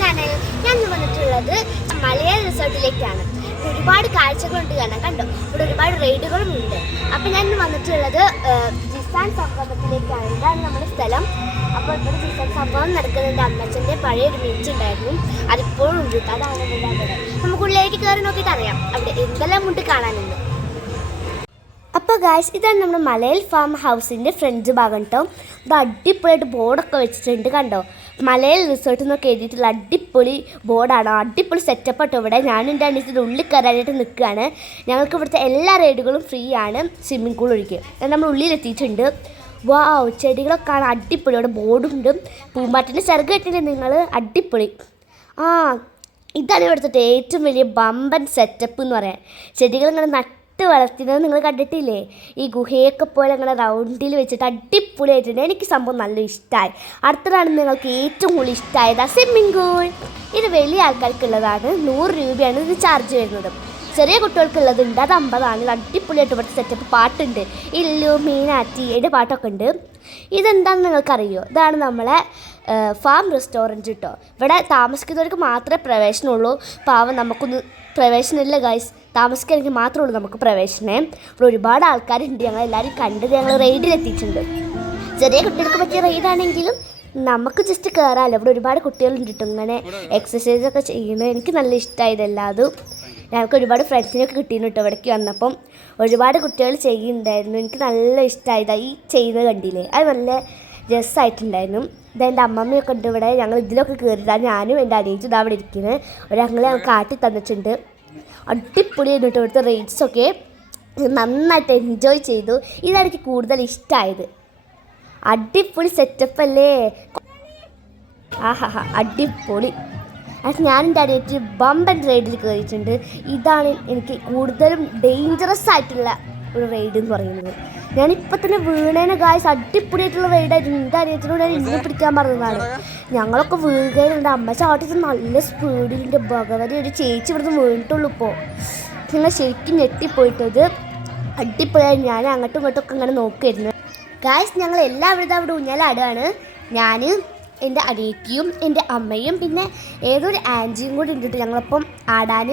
Channel ഞാൻ വന്നിട്ടുള്ളത് മലയാള റിസോർട്ടിലേക്കാണ്. ഒരുപാട് കാഴ്ചകളുണ്ട് കാണാൻ കണ്ടോ? ഇവിടെ ഒരുപാട് റൈഡുകളും ഉണ്ട് അപ്പം ഞാൻ വന്നിട്ടുള്ളത് ജിസാൻ സംഭവത്തിലേക്കാണ് ഇതാണ് നമ്മുടെ സ്ഥലം. അപ്പോൾ ഇവിടെ ജിസാൻ സംഭവം നടക്കുന്നുണ്ട്. അമ്മച്ചന്റെ പഴയ ഒരു ബീച്ച് ഉണ്ടായിരുന്നു. അതിപ്പോഴും ഉണ്ട്. അതാണ് അവിടെ. നമുക്ക് ഉള്ളിലേക്ക് കയറി നോക്കിയിട്ട് അറിയാം. അവിടെ എന്തെല്ലാം ഉണ്ട് കാണാനുണ്ട് അപ്പോൾ ഗായ്സ് ഇതാണ് നമ്മുടെ മലയൽ ഫാം ഹൗസിന്റെ ഫ്രണ്ട് ഭാഗം കേട്ടോ ഇത് അടിപൊളിയായിട്ട് ബോർഡൊക്കെ വെച്ചിട്ടുണ്ട് കണ്ടോ? മലയിൽ റിസോർട്ട് എന്നൊക്കെ എഴുതിയിട്ടുള്ള അടിപൊളി ബോർഡാണ്. അടിപൊളി സെറ്റപ്പ് ആട്ടോ ഇവിടെ. ഞാനും എന്റെ അനിയത്തിന്റെ ഉള്ളിൽ കയറാനായിട്ട് നിൽക്കുകയാണ്. ഞങ്ങൾക്ക് ഇവിടുത്തെ എല്ലാ റൈഡുകളും ഫ്രീ ആണ് സ്വിമ്മിംഗ് പൂൾ ഒഴിക്കുക നമ്മൾ ഉള്ളിലെത്തിയിട്ടുണ്ട്. വാവ് ചെടികളൊക്കെ ആണ് അടിപൊളി. അവിടെ ബോർഡുണ്ട്. പൂമ്പാറ്റിന്റെ ചിറക് കെട്ടിയിട്ട് നിങ്ങൾ അടിപൊളി. ആ ഇതാണ് ഇവിടുത്തെ ഏറ്റവും വലിയ ബമ്പൻ സെറ്റപ്പ് എന്ന് പറയാൻ ചെടികൾ ഇങ്ങനെ നട്ട് വളർത്തുന്നത് നിങ്ങൾ കണ്ടിട്ടില്ലേ? ഈ ഗുഹയൊക്കെ പോലെ അങ്ങനെ റൗണ്ടിൽ വെച്ചിട്ട് അടിപൊളിയായിട്ടുണ്ട്. എനിക്ക് സംഭവം നല്ല ഇഷ്ടമായി അടുത്തതാണ് നിങ്ങൾക്ക് ഏറ്റവും കൂടുതൽ ഇഷ്ടമായത് ആ സ്വിമ്മിംഗ് പൂൾ ഇത് വലിയ ആൾക്കാർക്കുള്ളതാണ്. നൂറ് രൂപയാണ് ഇത് ചാർജ് വരുന്നത്. ചെറിയ കുട്ടികൾക്കുള്ളതുണ്ട്. അത് അമ്പതാണ്. അടിപൊളിയായിട്ട് ഇവിടുത്തെ സെറ്റപ്പ് പാട്ടുണ്ട്. ഇല്ലു മീനാറ്റി അതിന്റെ പാട്ടൊക്കെ ഉണ്ട്. ഇതെന്താണെന്ന് നിങ്ങൾക്കറിയോ? ഇതാണ് നമ്മളെ ഫാം റെസ്റ്റോറന്റ് കേട്ടോ ഇവിടെ താമസിക്കുന്നവർക്ക് മാത്രമേ പ്രവേശനമുള്ളൂ. പാവം നമുക്കൊന്ന് പ്രവേശനമില്ല ഗൈസ് താമസിക്കാനെങ്കിൽ മാത്രമേ ഉള്ളൂ നമുക്ക് പ്രവേശനം. ഇവിടെ ഒരുപാട് ആൾക്കാരുണ്ട്. ഞങ്ങൾ എല്ലാവരും കണ്ടത് ഞങ്ങൾ റെയ്ഡിലെത്തിയിട്ടുണ്ട് ചെറിയ കുട്ടികൾക്ക് പറ്റിയ റെയ്ഡാണെങ്കിലും നമുക്ക് ജസ്റ്റ് കയറാമല്ലോ ഇവിടെ ഒരുപാട് കുട്ടികളുണ്ട് കേട്ടോ ഇങ്ങനെ എക്സസൈസ് ഒക്കെ ചെയ്യുന്നത്. എനിക്ക് നല്ല ഇഷ്ടമായത് എല്ലാതും ഞങ്ങൾക്ക് ഒരുപാട് ഫ്രണ്ട്സിനൊക്കെ കിട്ടിയിരുന്നു കേട്ടോ ഇവിടേക്ക് വന്നപ്പം. ഒരുപാട് കുട്ടികൾ ചെയ്യുന്നുണ്ടായിരുന്നു. എനിക്ക് നല്ല ഇഷ്ടമായത് ഈ ചെയ്യുന്നത് കണ്ടില്ലേ? അത് നല്ല രസമായിട്ടുണ്ടായിരുന്നു ഇത് എന്റെ അമ്മമ്മയൊക്കെ ഉണ്ട് ഇവിടെ. ഞങ്ങൾ ഇതിലൊക്കെ കയറിയിട്ടാണ് ഞാനും എന്റെ ഇതാ അവിടെ ഇരിക്കുന്നത് ഒരങ്ങളെ കാട്ടി തന്നിട്ടുണ്ട് അടിപൊളിയായിരുന്നു കേട്ടോ ഇവിടുത്തെ റേറ്റ്സൊക്കെ നന്നായിട്ട് എൻജോയ് ചെയ്തു. ഇതാണ് എനിക്ക് കൂടുതൽ ഇഷ്ടമായത് അടിപൊളി സെറ്റപ്പ് അല്ലേ? ആഹാ അടിപൊളി. അത് ഞാൻ എന്റെ അടിയേറ്റ് ബമ്പൻ റൈഡിൽ കയറിയിട്ടുണ്ട് ഇതാണ് എനിക്ക് കൂടുതലും ഡേഞ്ചറസ് ആയിട്ടുള്ള ഒരു റൈഡ് എന്ന് പറയുന്നത്. ഞാനിപ്പോൾ തന്നെ വീണേനെ ഗായ്സ് അടിപൊളിയായിട്ടുള്ള റൈഡായിരുന്നു എന്റെ അനിയത്തിനോട് ഇന്ന് പിടിക്കാൻ പറഞ്ഞതാണ്. ഞങ്ങളൊക്കെ വീഴുകയുണ്ട് അമ്മ ചാട്ടിട്ട് നല്ല സ്പീഡിന്റെ ഭഗവതി ഒരു ചേച്ചി ഇവിടുന്ന് വീണിട്ടുള്ളൂ ഇപ്പോൾ ഞങ്ങൾ ശരിക്കും ഞെട്ടിപ്പോയിട്ടത് അടിപൊളിയായി. ഞാൻ അങ്ങോട്ടും ഇങ്ങോട്ടും ഒക്കെ ഇങ്ങനെ നോക്കിയിരുന്നു ഗായ്സ് ഞങ്ങൾ എല്ലാവരും അവിടെ ഊഞ്ഞാലാടുകയാണ് ഞാൻ എന്റെ അനിയത്തിയും എന്റെ അമ്മയും പിന്നെ ഏതൊരു ആന്റിയും കൂടി ഉണ്ടിട്ട് ഞങ്ങളപ്പം ആടാൻ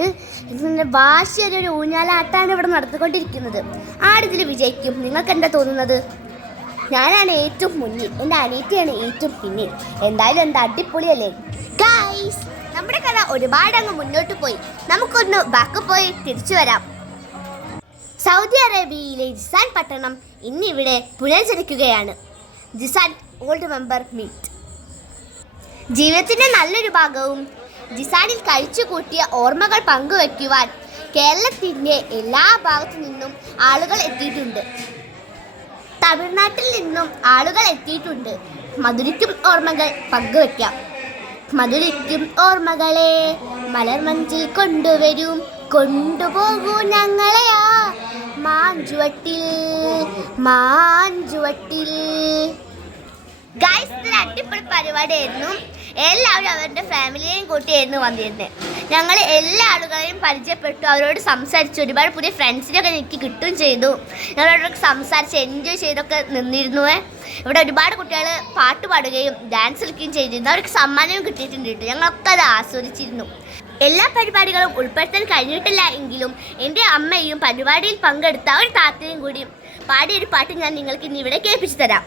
പിന്നെ വാശിയൊരു ഒരു ഊഞ്ഞാലാട്ടാണ് ഇവിടെ നടത്തിക്കൊണ്ടിരിക്കുന്നത് ആടിതിൽ വിജയിക്കും. നിങ്ങൾക്ക് എന്താ തോന്നുന്നത്? ഞാനാണ് ഏറ്റവും മുന്നിൽ. എന്റെ അനിയത്തിയാണ് ഏറ്റവും പിന്നിൽ. എന്തായാലും എന്താ അടിപൊളിയല്ലേ? ഗൈസ് നമ്മുടെ കഥ ഒരുപാട് അങ്ങ് മുന്നോട്ട് പോയി. നമുക്കൊന്ന് ബാക്ക് പോയി തിരിച്ചു വരാം. സൗദി അറേബ്യയിലെ ജിസാൻ പട്ടണം ഇന്നിവിടെ പുനർജനിക്കുകയാണ്. ജിസാൻ ഓൾഡ് മെമ്പർ മീറ്റ് ജീവിതത്തിന്റെ നല്ലൊരു ഭാഗവും ജിസാനിൽ കഴിച്ചു കൂട്ടിയ ഓർമ്മകൾ പങ്കുവയ്ക്കുവാൻ കേരളത്തിന്റെ എല്ലാ ഭാഗത്തു നിന്നും ആളുകൾ എത്തിയിട്ടുണ്ട്. തമിഴ്നാട്ടിൽ നിന്നും ആളുകൾ എത്തിയിട്ടുണ്ട്. മധുരയ്ക്കും ഓർമ്മകൾ പങ്കുവയ്ക്കാം മധുരയ്ക്കും ഓർമ്മകളെ മലർമഞ്ചിൽ കൊണ്ടുവരും. കൊണ്ടുപോകൂ ഞങ്ങളെയാ മാഞ്ചുവട്ടിൽ മാഞ്ചുവട്ടിൽ. ഗായ്സ് ഇതൊരു അടിപൊളി പരിപാടിയായിരുന്നു. എല്ലാവരും അവരുടെ ഫാമിലിയെയും കൂട്ടിയായിരുന്നു വന്നിരുന്നത് ഞങ്ങൾ എല്ലാ ആളുകളെയും പരിചയപ്പെട്ടു. അവരോട് സംസാരിച്ചു. ഒരുപാട് പുതിയ ഫ്രണ്ട്സിനൊക്കെ എനിക്ക് കിട്ടുകയും ചെയ്തു. ഞങ്ങളവരോട് സംസാരിച്ച് എൻജോയ് ചെയ്തൊക്കെ നിന്നിരുന്നു. ഇവിടെ ഒരുപാട് കുട്ടികൾ പാട്ട് പാടുകയും ഡാൻസ് കളിക്കുകയും ചെയ്തിരുന്നു. അവർക്ക് സമ്മാനവും കിട്ടിയിട്ടുണ്ട് കേട്ടോ. ഞങ്ങളൊക്കെ അത് ആസ്വദിച്ചിരുന്നു. എല്ലാ പരിപാടികളും ഉൾപ്പെടുത്താൻ കഴിഞ്ഞിട്ടില്ല എങ്കിലും എന്റെ അമ്മയും പരിപാടിയിൽ പങ്കെടുത്ത ഒരു താത്തയും കൂടി പാടിയ ഒരു പാട്ട് ഞാൻ നിങ്ങൾക്ക് ഇന്ന് ഇവിടെ കേൾപ്പിച്ചു തരാം.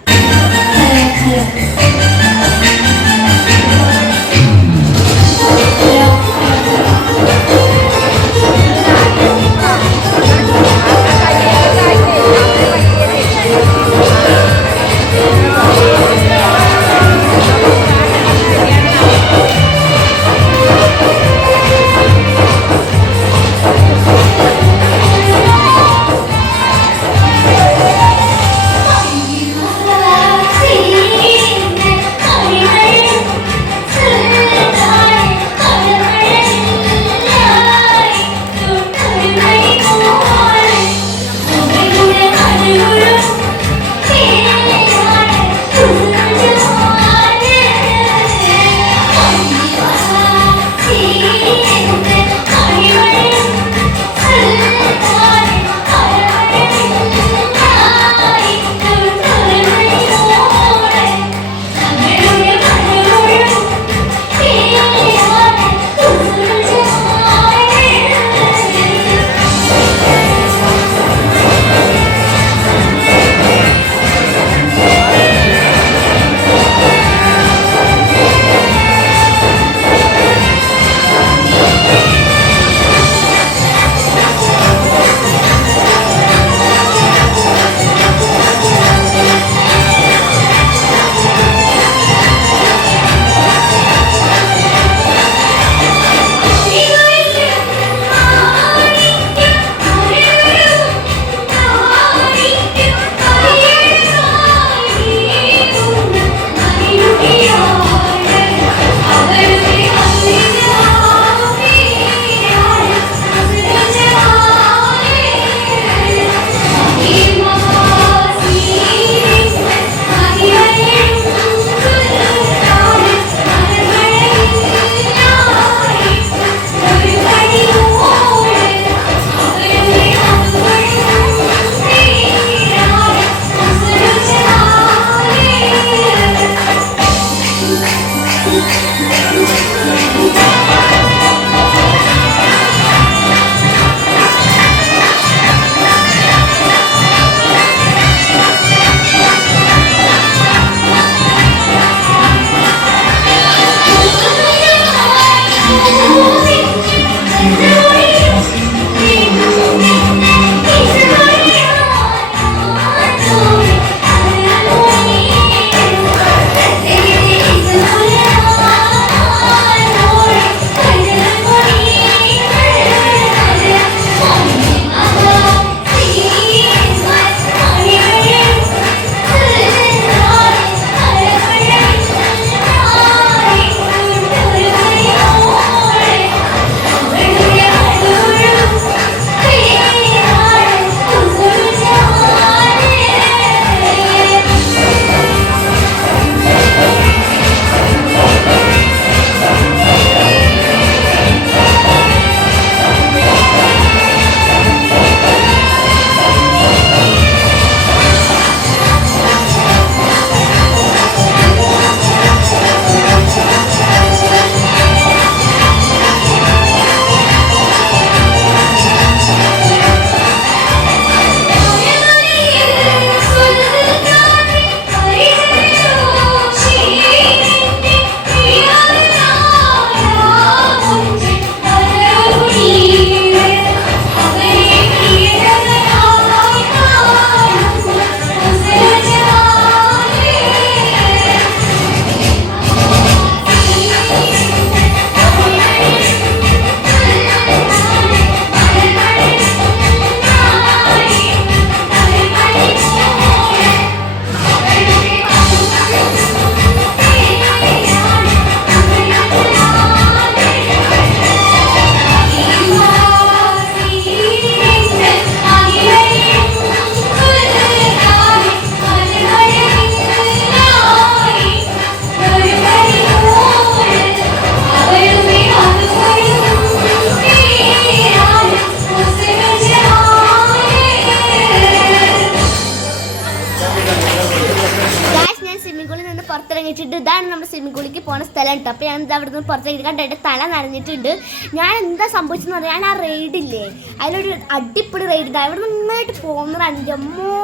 പുറത്തിറങ്ങിയിട്ടുണ്ട്. ഇതാണ് നമ്മുടെ സ്വിമ്മിംഗ് പൂളിലേക്ക് പോകുന്ന സ്ഥലം കേട്ടോ അപ്പോൾ ഞാൻ എന്താ അവിടെ നിന്ന് പുറത്തിറങ്ങി കണ്ട? എന്റെ തല നനഞ്ഞിട്ടുണ്ട്. ഞാൻ എന്താ സംഭവിച്ചെന്ന് പറഞ്ഞാൽ ഞാൻ ആ റൈഡില്ലേ അതിലൊരു അടിപൊളി റൈഡ് ഉണ്ട് അവിടെ നന്നായിട്ട് പോകുന്ന എന്റെ അമ്മോ.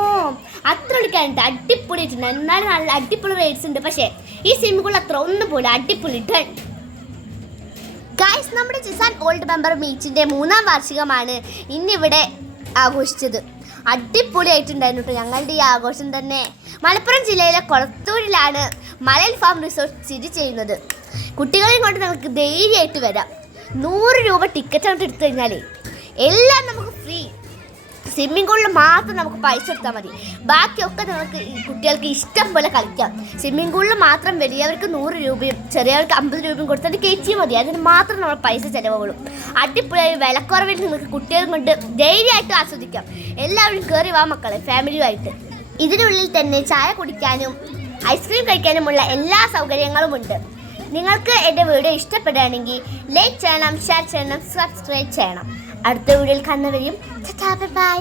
അത്ര എടുക്കാനുണ്ട് അടിപൊളി ആയിട്ടുണ്ട്. എന്നാലും നല്ല അടിപൊളി റൈഡ്സ് ഉണ്ട്. പക്ഷേ ഈ സ്വിമ്മിംഗ് പൂൾ അത്ര ഒന്നും പോലെ അടിപൊളി ഡൺ ഗായ്സ് നമ്മുടെ ജിസാൻ ഓൾഡ് മെമ്പർ മീറ്റിന്റെ മൂന്നാം വാർഷികമാണ് ഇന്നിവിടെ ആഘോഷിച്ചത്. അടിപൊളിയായിട്ടുണ്ടായിരുന്നു കേട്ടോ ഞങ്ങളുടെ ഈ ആഘോഷം തന്നെ. മലപ്പുറം ജില്ലയിലെ കൊളത്തൂരിലാണ് മലൽ ഫാം റിസോർട്ട് സ്ഥിതി ചെയ്യുന്നത്. കുട്ടികളെയും കൊണ്ട് നമുക്ക് ധൈര്യമായിട്ട് വരാം. നൂറ് രൂപ ടിക്കറ്റ് അങ്ങോട്ട് എടുത്തു കഴിഞ്ഞാൽ എല്ലാം നമുക്ക് സ്വിമ്മിംഗ് പൂളിൽ മാത്രം നമുക്ക് പൈസ എടുത്താൽ മതി. ബാക്കിയൊക്കെ നമുക്ക് കുട്ടികൾക്ക് ഇഷ്ടം പോലെ കളിക്കാം. സ്വിമ്മിംഗ് പൂളിൽ മാത്രം വലിയവർക്ക് നൂറ് രൂപയും ചെറിയവർക്ക് അമ്പത് രൂപയും കൊടുത്താൽ കയറ്റിയാൽ മതി. അതിന് മാത്രം നമ്മൾ പൈസ ചിലവുള്ളൂ അടിപൊളിയായി വിലക്കുറവിൽ നിങ്ങൾക്ക് കുട്ടികൾ കൊണ്ട് ധൈര്യമായിട്ട് ആസ്വദിക്കാം. എല്ലാവരും കയറി വാ മക്കളെ ഫാമിലിയുമായിട്ട് ഇതിനുള്ളിൽ തന്നെ ചായ കുടിക്കാനും ഐസ്ക്രീം കഴിക്കാനുമുള്ള എല്ലാ സൗകര്യങ്ങളും ഉണ്ട്. നിങ്ങൾക്ക് എന്റെ വീഡിയോ ഇഷ്ടപ്പെടുകയാണെങ്കിൽ ലൈക്ക് ചെയ്യണം ഷെയർ ചെയ്യണം സബ്സ്ക്രൈബ് ചെയ്യണം. അടുത്ത വീഡിയോയിൽ കാണുന്നവരെയും ബൈ.